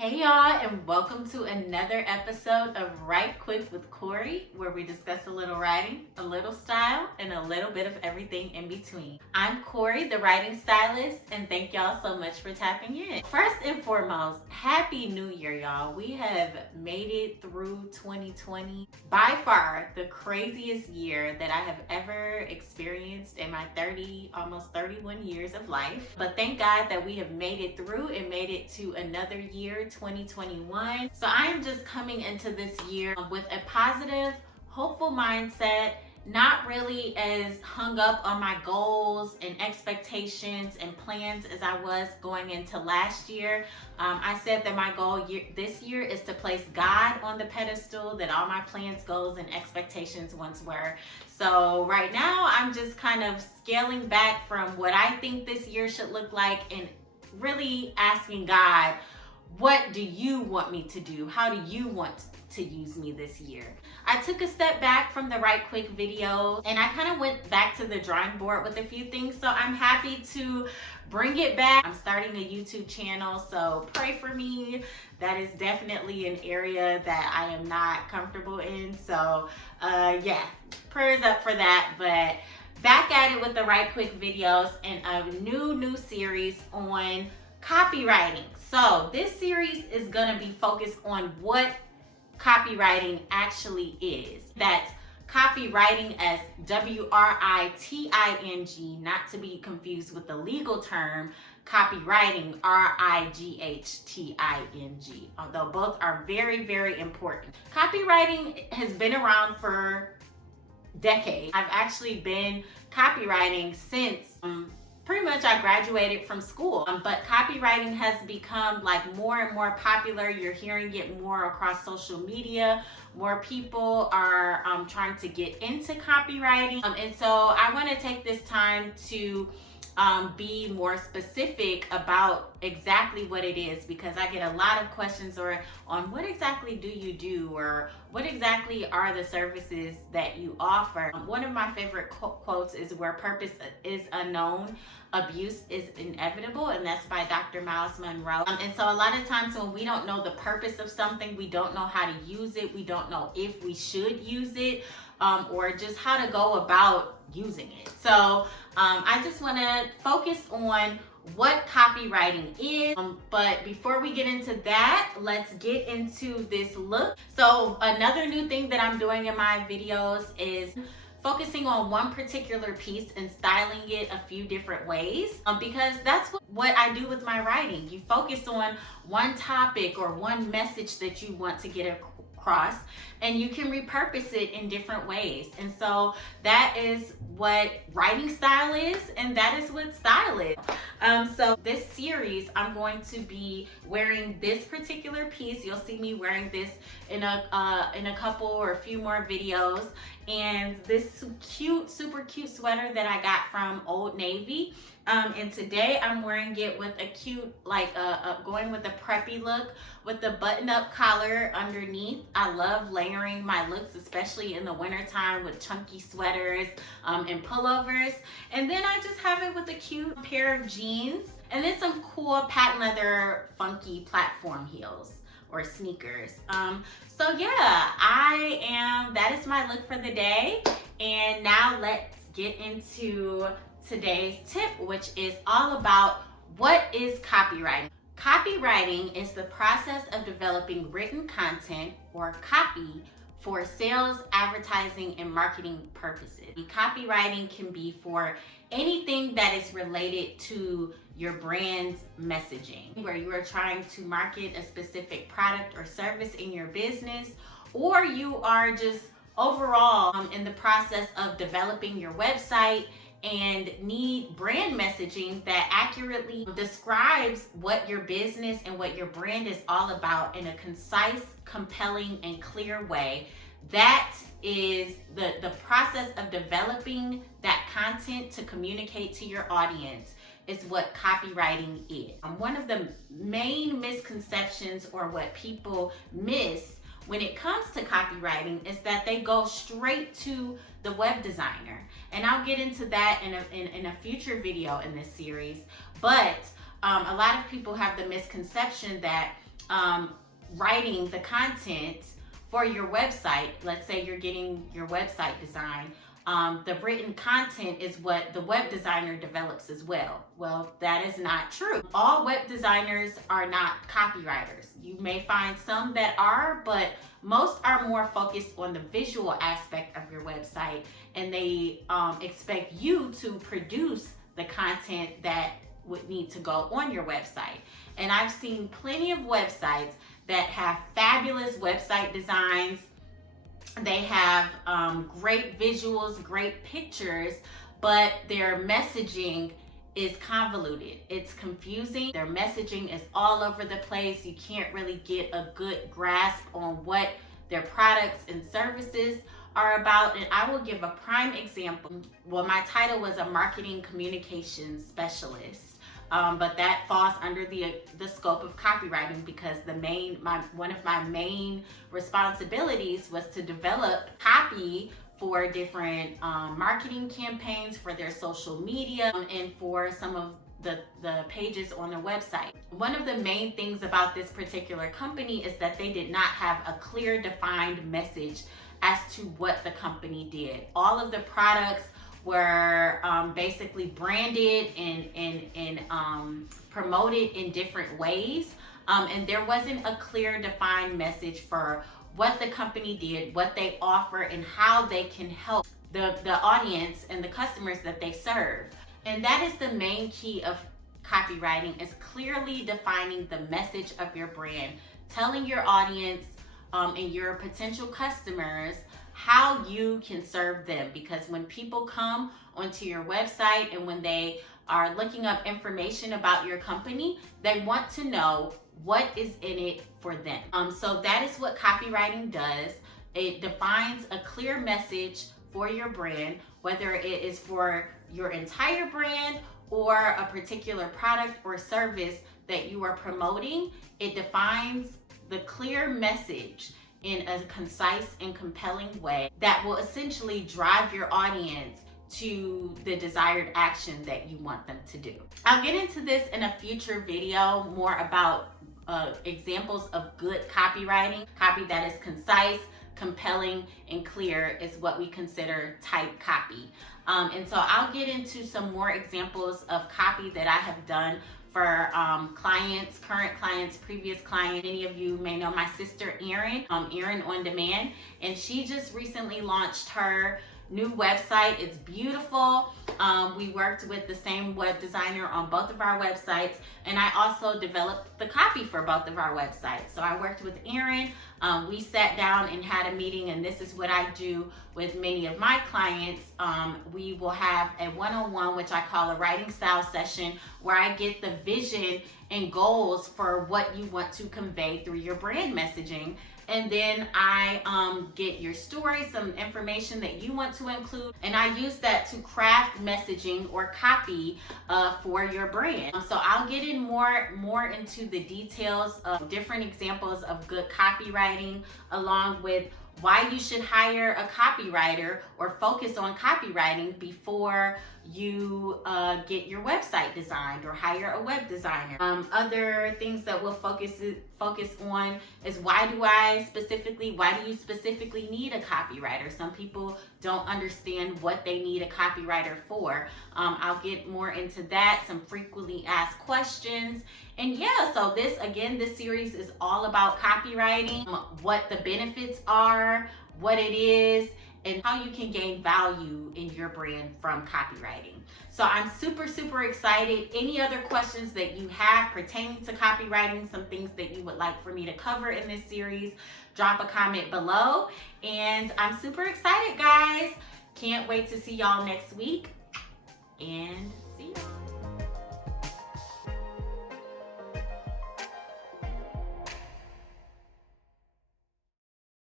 Hey y'all, and welcome to another episode of Write Quick with Corey, where we discuss a little writing, a little style, and a little bit of everything in between. I'm Corey, the writing stylist, and thank y'all so much for tapping in. First and foremost, Happy New Year, y'all. We have made it through 2020. By far, the craziest year that I have ever experienced in my almost 31 years of life. But thank God that we have made it through and made it to another year, 2021. So I am just coming into this year with a positive, hopeful mindset, not really as hung up on my goals and expectations and plans as I was going into last year. I said that my goal this year is to place God on the pedestal that all my plans, goals, and expectations once were. So right now I'm just kind of scaling back from what I think this year should look like and really asking God, what do you want me to do? How do you want to use me this year? I took a step back from the Write Quick videos and I kind of went back to the drawing board with a few things. So I'm happy to bring it back. I'm starting a YouTube channel, so pray for me. That is definitely an area that I am not comfortable in. So yeah, prayers up for that. But back at it with the Write Quick videos and a new series on copywriting. So this series is gonna be focused on what copywriting actually is. That's copywriting as W-R-I-T-I-N-G, not to be confused with the legal term copywriting, R-I-G-H-T-I-N-G, although both are very, very important. Copywriting has been around for decades. I've actually been copywriting since pretty much I graduated from school, but copywriting has become like more and more popular. You're hearing it more across social media. More people are trying to get into copywriting. And so I want to take this time to be more specific about exactly what it is, because I get a lot of questions on what exactly do you do, or what exactly are the services that you offer. One of my favorite quotes is, where purpose is unknown, abuse is inevitable, and that's by Dr. Miles Monroe. And so a lot of times when we don't know the purpose of something, we don't know how to use it, we don't know if we should use it, or just how to go about using it. So I just want to focus on what copywriting is. But before we get into that, let's get into this look. So another new thing that I'm doing in my videos is focusing on one particular piece and styling it a few different ways, because that's what I do with my writing. You focus on one topic or one message that you want to get across, and you can repurpose it in different ways. And so that is what writing style is, and that is what style is. So this series, I'm going to be wearing this particular piece. You'll see me wearing this in a couple or a few more videos. And this super cute sweater that I got from Old Navy. And today I'm wearing it with a cute, going with a preppy look with the button-up collar underneath. I love layering my looks, especially in the wintertime, with chunky sweaters and pullovers. And then I just have it with a cute pair of jeans and then some cool patent leather funky platform heels or sneakers. So yeah, that is my look for the day. And now let's get into today's tip, which is all about what is copywriting. Copywriting is the process of developing written content or copy for sales, advertising, and marketing purposes. Copywriting can be for anything that is related to your brand's messaging, where you are trying to market a specific product or service in your business, or you are just overall in the process of developing your website and need brand messaging that accurately describes what your business and what your brand is all about in a concise, compelling, and clear way. That is the process of developing that content to communicate to your audience is what copywriting is. One of the main misconceptions, or what people miss when it comes to copywriting, is that they go straight to the web designer. And I'll get into that in a future video in this series. But a lot of people have the misconception that writing the content for your website. Let's say you're getting your website design. The written content is what the web designer develops as well. Well, that is not true. All web designers are not copywriters. You may find some that are, but most are more focused on the visual aspect of your website, and they expect you to produce the content that would need to go on your website. And I've seen plenty of websites that have fabulous website designs. They have great visuals, great pictures, but their messaging is convoluted. It's confusing. Their messaging is all over the place. You can't really get a good grasp on what their products and services are about. And I will give a prime example. Well, my title was a marketing communications specialist. But that falls under the scope of copywriting, because one of my main responsibilities was to develop copy for different marketing campaigns for their social media and for some of the pages on their website. One of the main things about this particular company is that they did not have a clear, defined message as to what the company did. All of the products were basically branded and promoted in different ways, and there wasn't a clear, defined message for what the company did, what they offer, and how they can help the audience and the customers that they serve. And that is the main key of copywriting, is clearly defining the message of your brand, telling your audience and your potential customers how you can serve them. Because when people come onto your website and when they are looking up information about your company, they want to know what is in it for them. So that is what copywriting does. It defines a clear message for your brand, whether it is for your entire brand or a particular product or service that you are promoting. It defines the clear message in a concise and compelling way that will essentially drive your audience to the desired action that you want them to do. I'll get into this in a future video, more about examples of good copywriting. Copy that is concise, compelling, and clear is what we consider type copy. And so I'll get into some more examples of copy that I have done for clients, current clients, previous clients. Many of you may know my sister Erin, Erin On Demand, and she just recently launched her new website. It's beautiful. We worked with the same web designer on both of our websites, and I also developed the copy for both of our websites. So I worked with Erin. We sat down and had a meeting, and this is what I do with many of my clients. We will have a one-on-one, which I call a writing style session, where I get the vision and goals for what you want to convey through your brand messaging. And then I get your story, some information that you want to include, and I use that to craft messaging or copy for your brand. So I'll get in more into the details of different examples of good copywriting, along with why you should hire a copywriter or focus on copywriting before you get your website designed or hire a web designer. Other things that we'll focus on is why do you specifically need a copywriter? Some people don't understand what they need a copywriter for. I'll get more into that, some frequently asked questions. And yeah, so this series is all about copywriting, what the benefits are, what it is, and how you can gain value in your brand from copywriting. So I'm super, super excited. Any other questions that you have pertaining to copywriting, some things that you would like for me to cover in this series, drop a comment below. And I'm super excited, guys. Can't wait to see y'all next week.